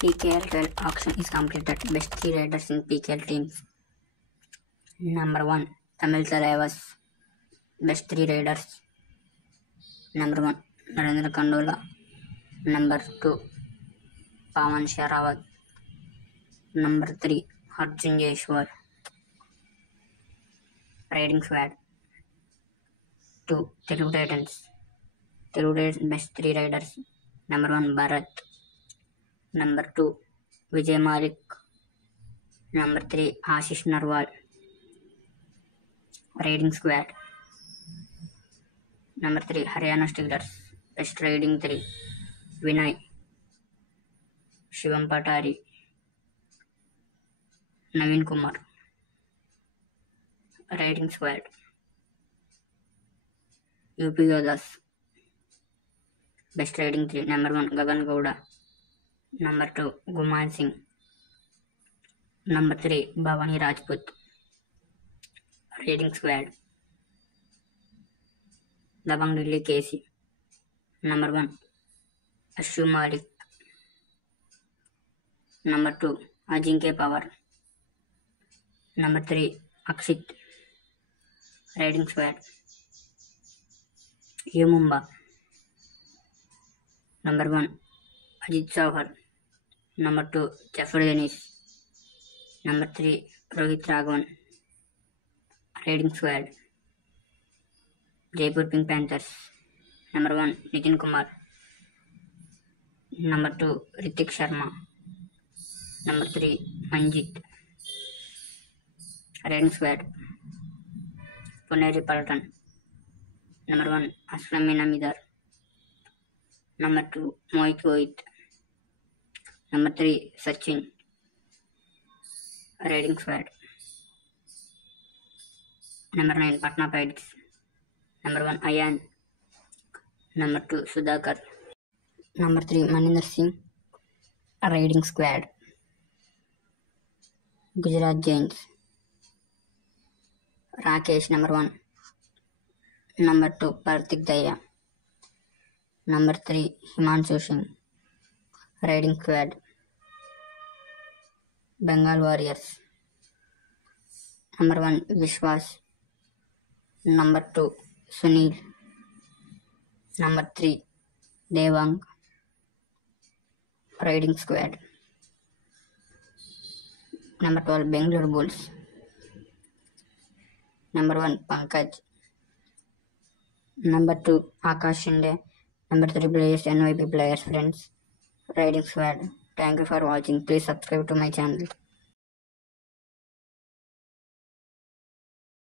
PKL 12 auction is completed. Best 3 riders in PKL teams. Number 1, Tamil Talevas. Best 3 riders. Number 1, Narendra Kandola. Number 2, Pawan Sherawat. Number 3, Arjun Jaiswal. Riding squad. 2, Telugu Titans. Telugu Titans best 3 riders. Number 1, Bharat. Number 2, Vijay Malik. Number 3, Ashish Narwal. Riding squad. Number 3, Haryana Steelers. Best riding 3, Vinay, Shivam Patari, Naveen Kumar. Riding squad. UP Yodas. Best riding 3, number 1, Gagan Gowda. Number 2, Guman Singh. Number 3, Bhavani Rajput. Riding squad. Dabang Delhi KC. Number 1, Ashu Malik. Number 2, Ajinkya Power. Number 3, Akshit. Riding squad. Mumba. Number 1, Ajit Chauhar. Number 2, Jeffrey Dennis. Number 3, Rohit Raghavan. Riding squad. Jaipur Pink Panthers. Number 1, Nitin Kumar. Number 2, Ritik Sharma. Number 3, Manjit. Riding squad. Puneri Paltan. Number 1, Aslam Namidar. Number 2, Mohit Goit. Number 3, Sachin. Riding squad. Number 9, Patna Pirates. Number 1, Ayan. Number 2, Sudhakar. Number 3, Maninder Singh. Riding squad. Gujarat Giants. Rakesh. Number 1. Number 2, Parthik Daya. Number 3, Himanshu Singh. Riding squad. Bengal Warriors. Number 1, Vishwas. Number 2, Sunil. Number 3, Devang. Riding squad. Number 12, Bangalore Bulls. Number 1, Pankaj. Number 2, Akash Shinde. Number 3 players, NYP players, friends. Riding squad. Thank you for watching. Please subscribe to my channel.